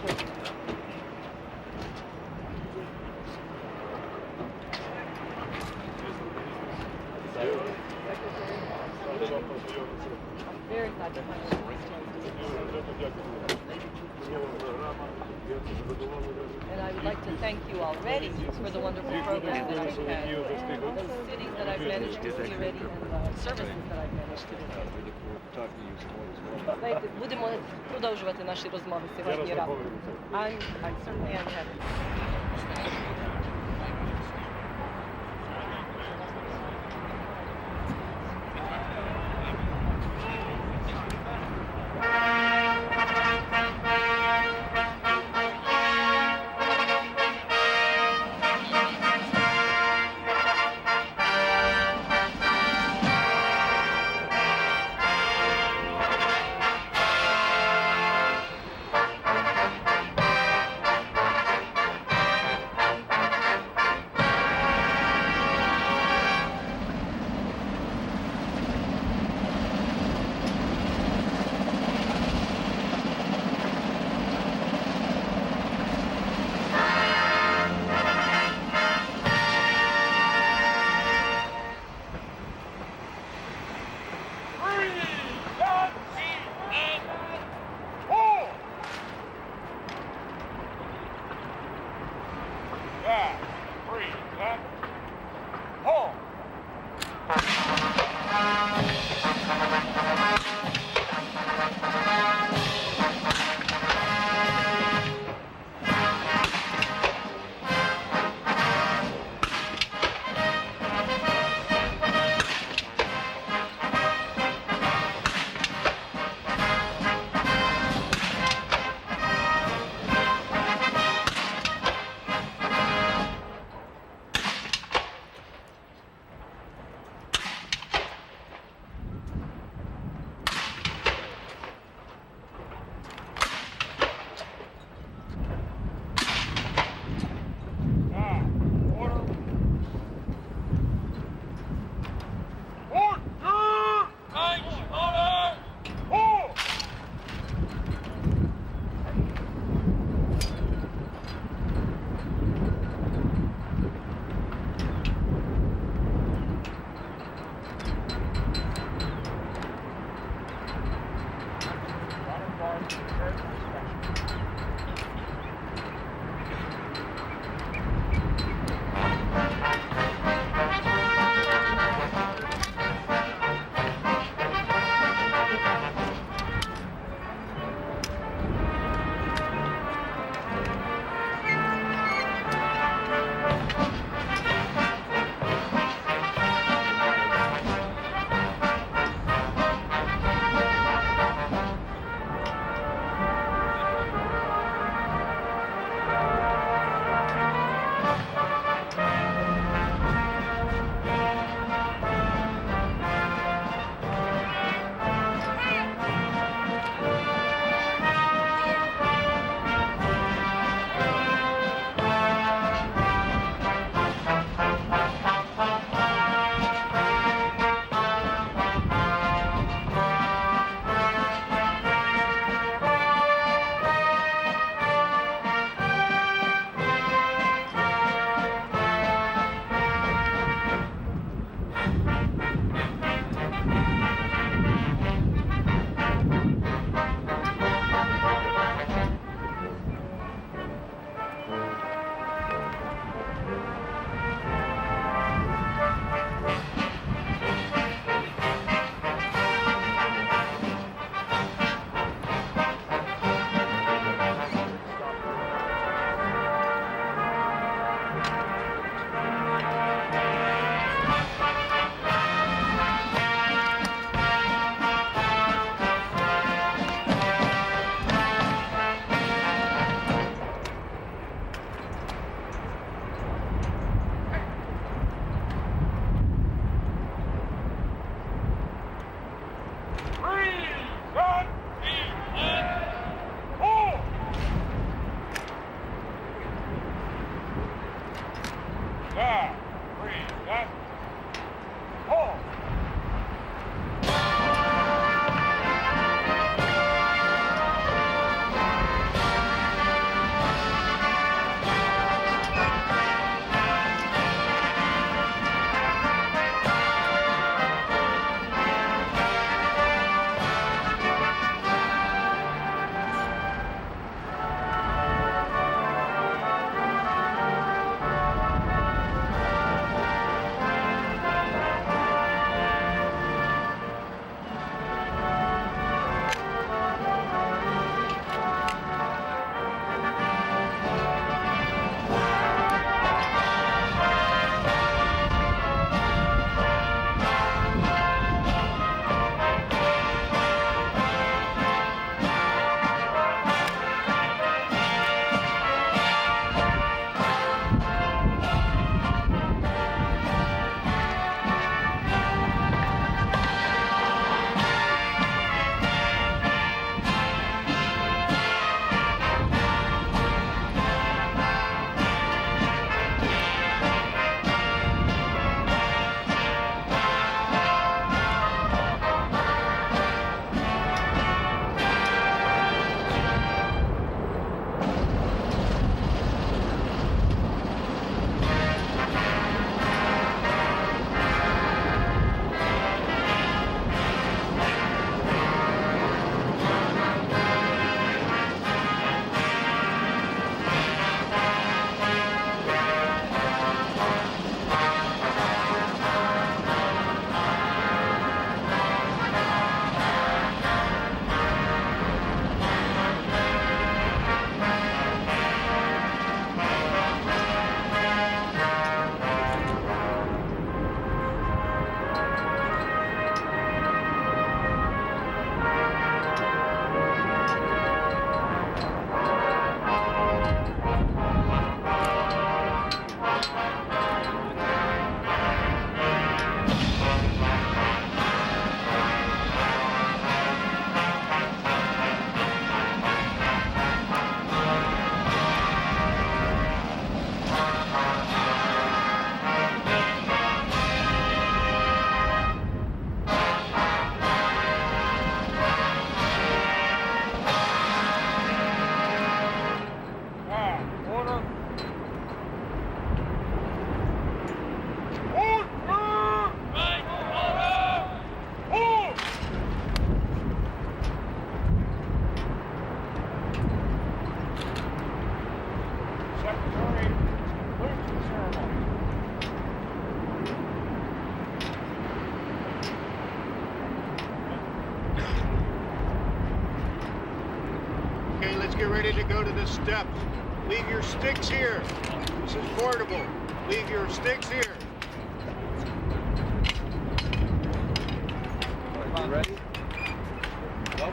Very glad to find you. And I would like to thank you already for the wonderful program that I've had, the cities that I've managed to see already, and the services that I've managed to do. Будемо продовжувати наші розмови сьогодні разом. I certainly am happy. Okay, let's get ready to go to the steps. Leave your sticks here. This is portable. Leave your sticks here. You ready? Go.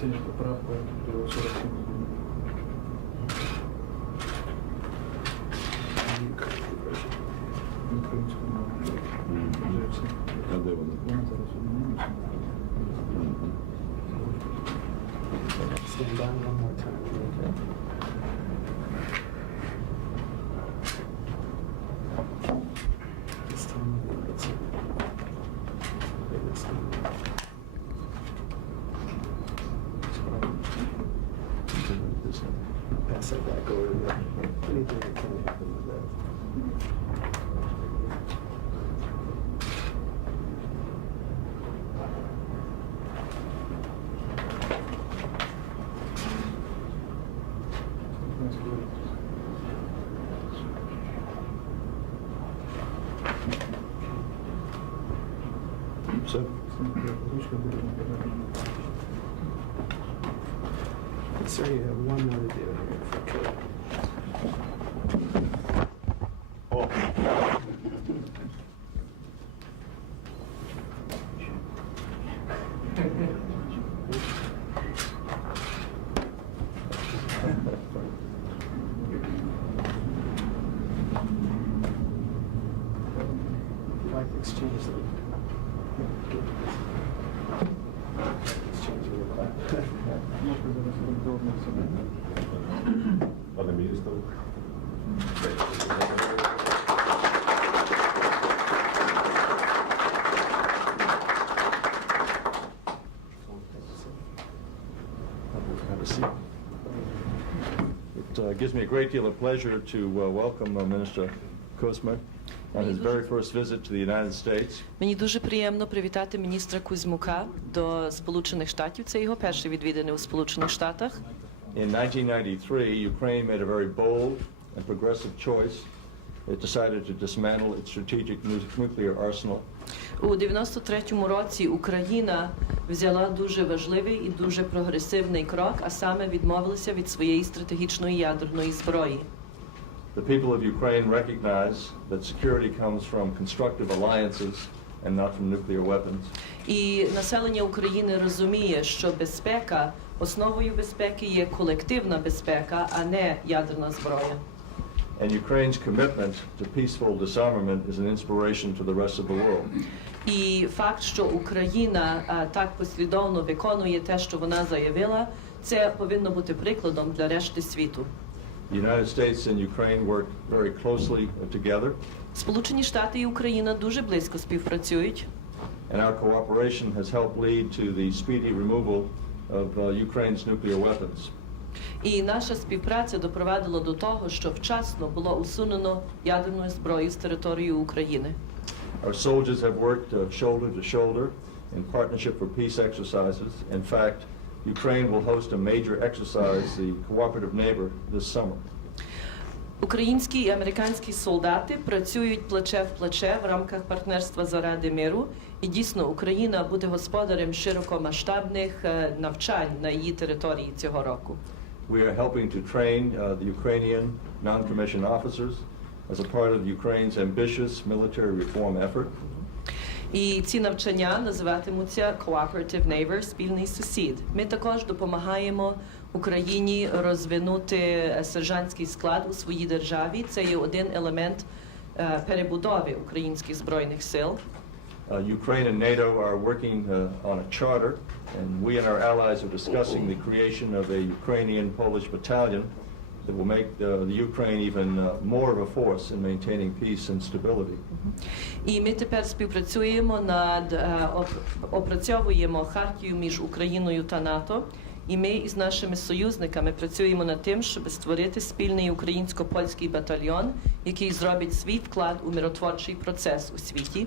Синя поправка до 47. Українською мовою. А де вони? Вона зараз у мене. Stand down one more time. Okay. This time, let's see. Okay, this time. Pass that back over to them. Anything that can happen with that. Все? Ручка буде наперед. Sir, you have one more to do here if you could. О! If you'd like to exchange them. Exchange real quick. Можна зараз орієнтовуватися. Пане міністр. Have a seat. It gives me a great deal of pleasure to welcome Minister Kuzmuk on his very first visit to the United States. Мені дуже приємно привітати міністра Кузьмука до Сполучених Штатів. Це його перші відвідини у Сполучених Штатах. In 1993, Ukraine made a very bold and progressive choice. It decided to dismantle its strategic nuclear arsenal. У 93-му році Україна взяла дуже важливий і дуже прогресивний крок, а саме відмовилася від своєї стратегічної ядерної зброї. The people of Ukraine recognize that security comes from constructive alliances and not from nuclear weapons. І населення України розуміє, що безпека, основою безпеки є колективна безпека, а не ядерна зброя. And Ukraine's commitment to peaceful disarmament is an inspiration to the rest of the world. І факт, що Україна так послідовно виконує те, що вона заявила, це повинно бути прикладом для решти світу. The United States and Ukraine work very closely together, Сполучені Штати і Україна дуже близько співпрацюють. and our cooperation has helped lead to the speedy removal of Ukraine's nuclear weapons. І наша співпраця допровадила до того, що вчасно було усунено ядерну зброю з території України. Our soldiers have worked shoulder to shoulder in partnership for peace exercises. In fact, Ukraine will host a major exercise, the Cooperative Neighbor, this summer. Українські і американські солдати працюють плече в плече в рамках партнерства заради миру. І дійсно Україна буде господарем широкомасштабних навчань на її території цього року. We are helping to train the Ukrainian non-commissioned officers as a part of Ukraine's ambitious military reform effort. І ці навчання називатимуться Cooperative Neighbor – спільний сусід. Ми також допомагаємо Україні розвинути сержантський склад у своїй державі. Це є один елемент перебудови українських збройних сил. Ukraine and NATO are working on a charter, and we and our allies are discussing the creation of a Ukrainian-Polish battalion that will make the Ukraine even more of a force in maintaining peace and stability. І ми тепер співпрацюємо опрацьовуємо хартію між Україною та НАТО. І ми із нашими союзниками працюємо над тим, щоб створити спільний українсько-польський батальйон, який зробить свій вклад у миротворчий процес у світі.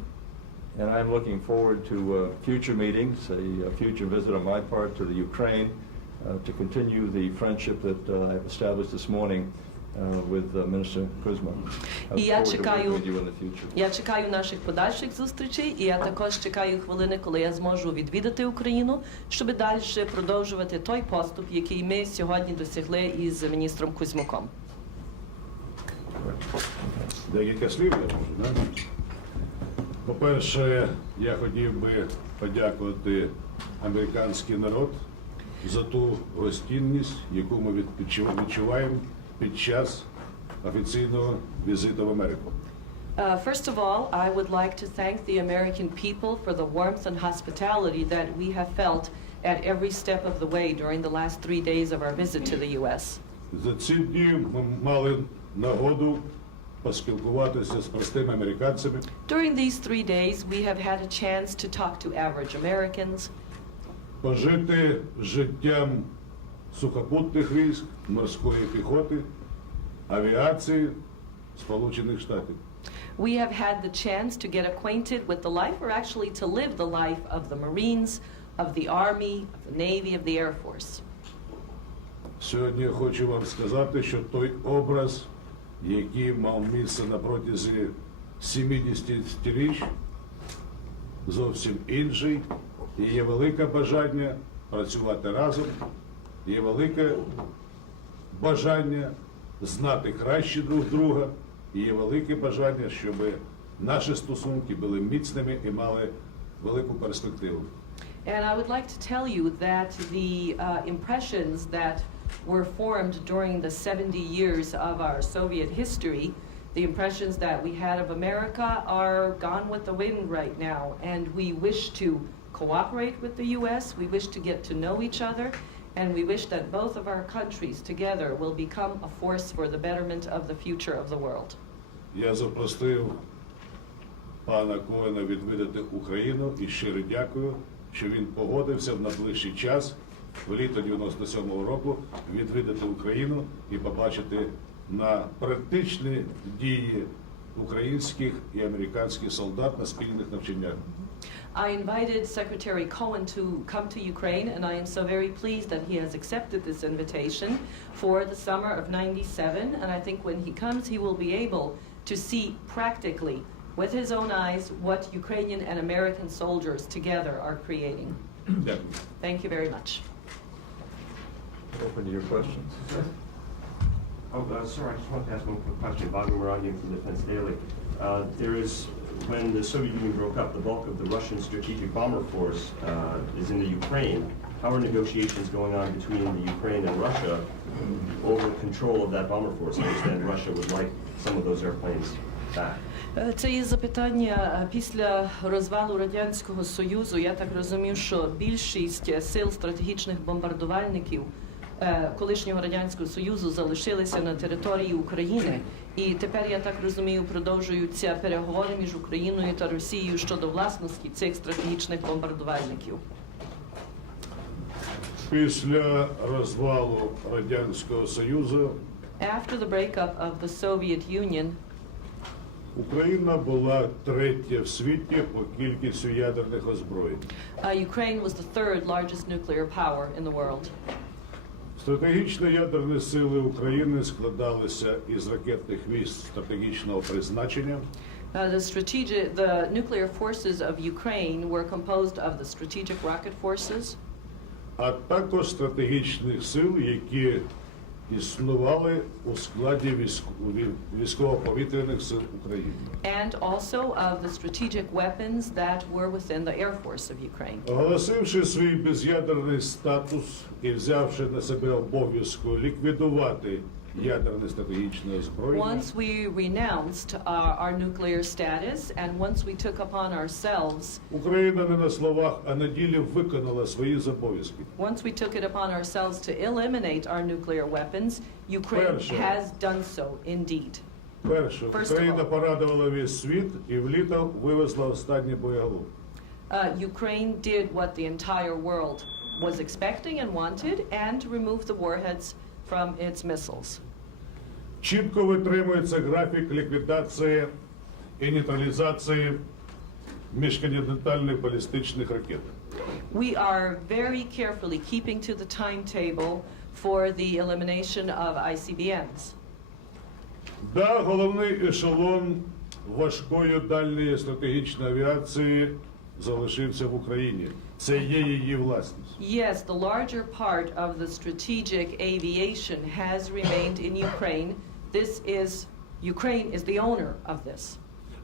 And I'm looking forward to future meetings, a future visit on my part to the Ukraine, to continue the friendship that I've established this morning with Minister Kuzmuk. I look forward to working with you in the future. Я чекаю наших подальших зустрічей, і я також чекаю хвилини, коли я зможу відвідати Україну, щоб далі продовжувати той поступ, який ми сьогодні досягли із міністром Кузьмуком. Декілька слів я можу, да? По-перше, я хотів би подякувати американський народ за ту гостинність, яку ми відчуваємо під час офіційного візиту в Америку. First of all, I would like to thank the American people for the warmth and hospitality that we have felt at every step of the way during the last 3 days of our visit to the U.S. За ці дні ми мали нагоду поспілкуватися з простими американцями, During these 3 days, we have had a chance to talk to average Americans, пожити життям сухопутних військ, морської піхоти, авіації Сполучених Штатів. we have had the chance to get acquainted with the life, or actually to live the life of the Marines, of the Army, of the Navy, of the Air Force. Сьогодні я хочу вам сказати, що той образ, який мав місце на протязі 70-річ, зовсім інший, і є велике бажання працювати разом, є велике бажання знати краще друг друга, і є велике бажання, щоб наші стосунки були міцними і мали велику перспективу. And I would like to tell you that the impressions that were formed during the 70 years of our Soviet history, the impressions that we had of America are gone with the wind right now, and we wish to cooperate with the U.S., we wish to get to know each other, and we wish that both of our countries together will become a force for the betterment of the future of the world. Я запросив пана Коена відвідати Україну і щиро дякую, що він погодився в найближчий час, в літо 97-го року, відвідати Україну і побачити на практичні дії українських і американських солдат на спільних навчаннях. I invited Secretary Cohen to come to Ukraine, and I am so very pleased that he has accepted this invitation for the summer of '97. And I think when he comes, he will be able to see practically, with his own eyes, what Ukrainian and American soldiers together are creating. Дякую. Thank you very much. Open to your questions. Sir, I just want to ask one quick question. Bobby Morangian from Defense Daily. There is, when the Soviet Union broke up, the bulk of the Russian strategic bomber force is in the Ukraine. How are negotiations going on between the Ukraine and Russia over control of that bomber force? I understand Russia would like some of those airplanes back. Це є запитання після розвалу Радянського Союзу. Я так розумію, що більшість сил стратегічних бомбардувальників колишнього Радянського Союзу залишилися на території України. І тепер, я так розумію, продовжуються переговори між Україною та Росією щодо власності цих стратегічних бомбардувальників. Після розвалу Радянського Союзу After the breakup of the Soviet Union, Україна була третя в світі по кількості ядерних озброєнь. Ukraine was the third largest nuclear power in the world. Стратегічні ядерні сили України складалися із ракетних військ стратегічного призначення, The nuclear forces of Ukraine were composed of the strategic rocket forces, а також стратегічних сил, які існували у складі військово-повітряних сил України. and also of the strategic weapons that were within the Air Force of Ukraine. Оголосивши свій без'ядерний статус і взявши на себе обов'язку ліквідувати ядерне стратегічне озброєння, Once we renounced our nuclear status, and once we took upon ourselves, Україна не на словах, а на ділі виконала свої зобов'язки. once we took it upon ourselves to eliminate our nuclear weapons, Ukraine Перше. has done so indeed. Перше, First of Україна all. порадувала весь світ і влітом вивезла останні боєголовки. Ukraine did what the entire world was expecting and wanted, and removed the warheads from its missiles. Чітко витримується графік ліквідації і нейтралізації міжконтинентальних балістичних ракет. We are very carefully keeping to the timetable for the elimination of ICBMs. Да, головний ешелон важкої дальньої стратегічної авіації залишився в Україні. Це є її власність. Yes, the larger part of the strategic aviation has remained in Ukraine. Ukraine is the owner of this.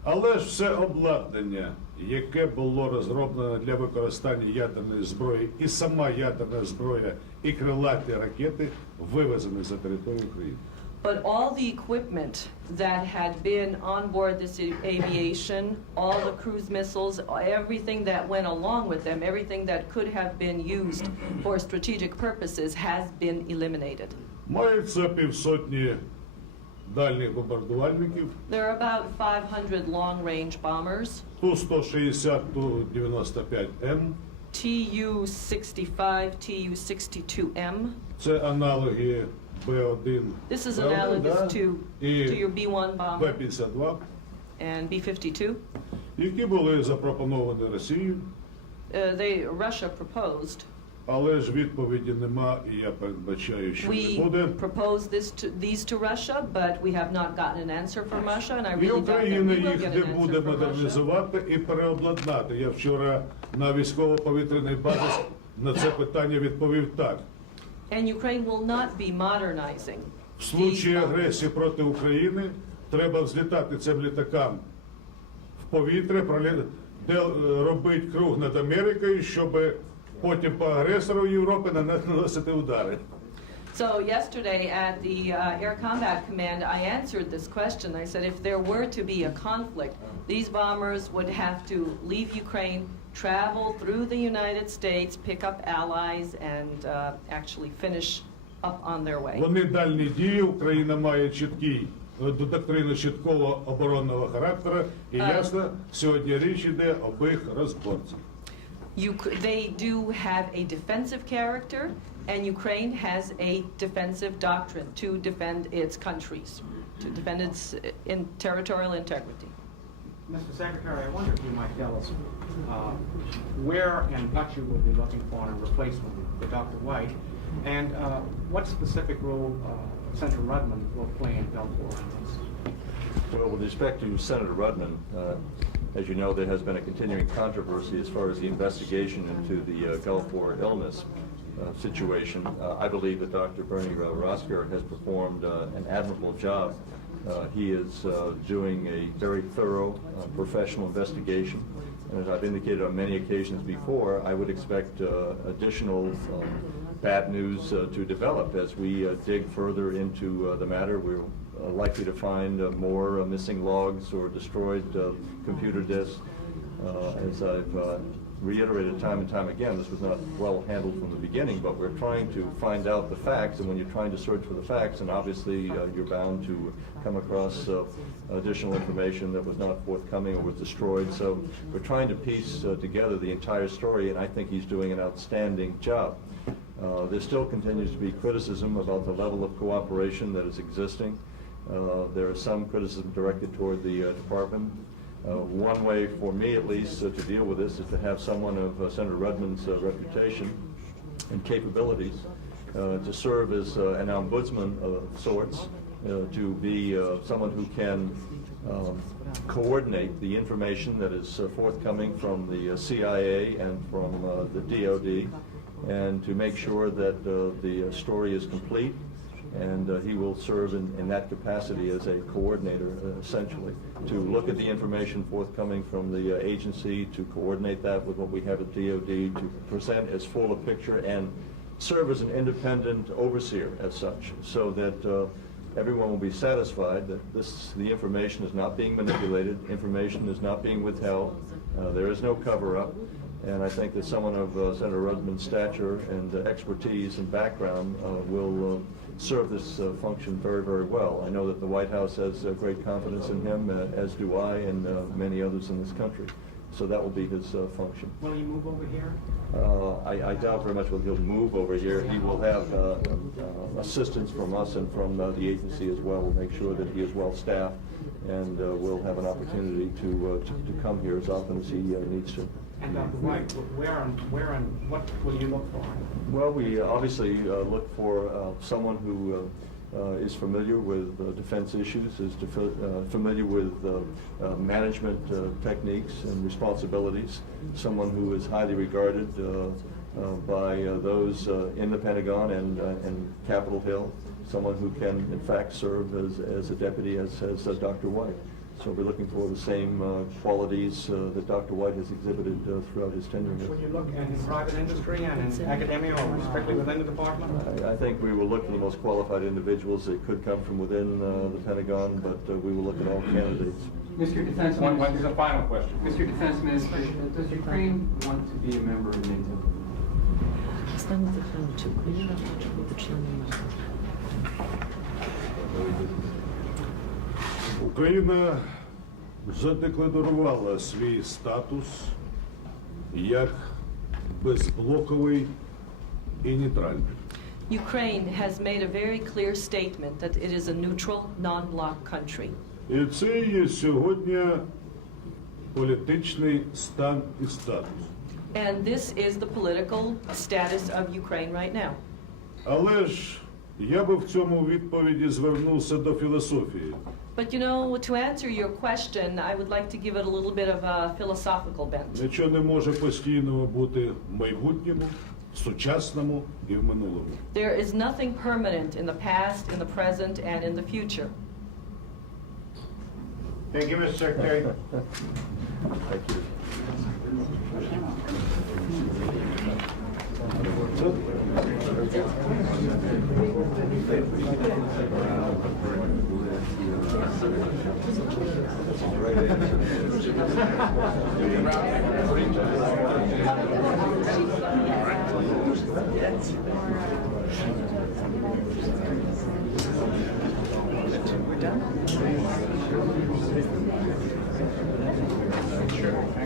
Але ж все обладнання, яке було розроблено для використання ядерної зброї, і сама ядерна зброя, і крилаті ракети вивезені за територію України. But all the equipment that had been on board this aviation, all the cruise missiles, everything that went along with them, everything that could have been used for strategic purposes has been eliminated. Мається півсотні дальніх бомбардувальників, There are about 500 long-range bombers, Ту-160, Ту-95М. Tu-65, Tu-62M. Це аналоги Б-1, This is правда, analogous да? to І your B-1 bomber Б-52, and B-52. які були запропоновані Росією, Russia proposed. але ж відповіді нема, і я передбачаю, що не We буде. proposed these to Russia, but we have not gotten an answer from Russia, and I І really doubt that Україна we will їх get не an буде answer from Russia. модернізувати і переобладнати. Я вчора на військово-повітряний базі на це питання відповів так. And Ukraine will not be modernizing В these случаї bombers. агресії проти України треба взлітати цим літакам в повітря, робити круг над Америкою, щоб потім по агресору Європи наносити удари. So yesterday at the Air Combat Command, I answered this question. I said if there were to be a conflict, these bombers would have to leave Ukraine, travel through the United States, pick up allies, and actually finish up on their way. Вони дальні дії, Україна має чіткий доктрину чіткого оборонного характеру, і ясно, сьогодні річ йде об їх розборці. They do have a defensive character, and Ukraine has a defensive doctrine to defend its countries, to defend its territorial integrity. Mr. Secretary, I wonder if you might tell us where and what you will be looking for in a replacement for Dr. White, and what specific role Senator Rudman will play in Gulf War on this. Well, with respect to Senator Rudman, as you know, there has been a continuing controversy as far as the investigation into the Gulf War illness situation. I believe that Dr. Bernie Rosker has performed an admirable job. He is doing a very thorough, professional investigation. And as I've indicated on many occasions before, I would expect additional bad news to develop as we dig further into the matter. We're likely to find more missing logs or destroyed computer disks. As I've reiterated time and time again, this was not well handled from the beginning, but we're trying to find out the facts, and when you're trying to search for the facts, and obviously you're bound to come across additional information that was not forthcoming or was destroyed. So we're trying to piece together the entire story, and I think he's doing an outstanding job. There still continues to be criticism about the level of cooperation that is existing. There is some criticism directed toward the department. One way, for me at least, to deal with this is to have someone of Senator Rudman's reputation and capabilities to serve as an ombudsman of sorts, to be someone who can coordinate the information that is forthcoming from the CIA and from the DoD, and to make sure that the story is complete. And he will serve in that capacity as a coordinator, essentially, to look at the information forthcoming from the agency, to coordinate that with what we have at DoD, to present as full a picture and serve as an independent overseer as such, so that everyone will be satisfied that the information is not being manipulated, information is not being withheld, there is no cover-up. And I think that someone of Senator Rudman's stature and expertise and background will serve this function very, very well. I know that the White House has great confidence in him, as do I and many others in this country. So that will be his function. Will he move over here? I doubt very much whether he'll move over here. He will have assistance from us and from the agency as well. We'll make sure that he is well staffed, and will have an opportunity to come here as often as he needs to. And Dr. White, where and what will you look for? Well, we obviously look for someone who is familiar with defense issues, is familiar with management techniques and responsibilities, someone who is highly regarded by those in the Pentagon and Capitol Hill, someone who can, in fact, serve as a deputy, as Dr. White. So we're looking for the same qualities that Dr. White has exhibited throughout his tenure Would here. you look in private industry and in academia or strictly within the department? I think we will look at the most qualified individuals that could come from within the Pentagon, but we will look at all candidates. Mr. Defense One Minister, is a final question. Mr. Defense Minister, does Ukraine want to be a member of NATO? Україна задекларувала свій статус як безблоковий і нейтральний. Ukraine has made a very clear statement that it is a neutral, non-bloc country. І це є сьогодні політичний стан і статус. And this is the political status of Ukraine right now. Але ж я би в цьому відповіді звернувся до філософії. But you know, to answer your question, I would like to give it a little bit of a philosophical bent. Нічого не може постійно бути в майбутньому, в сучасному і в минулому. There is nothing permanent in the past, in the present, and in the future. Thank you, Mr. Secretary. Thank you. We're done? Sure.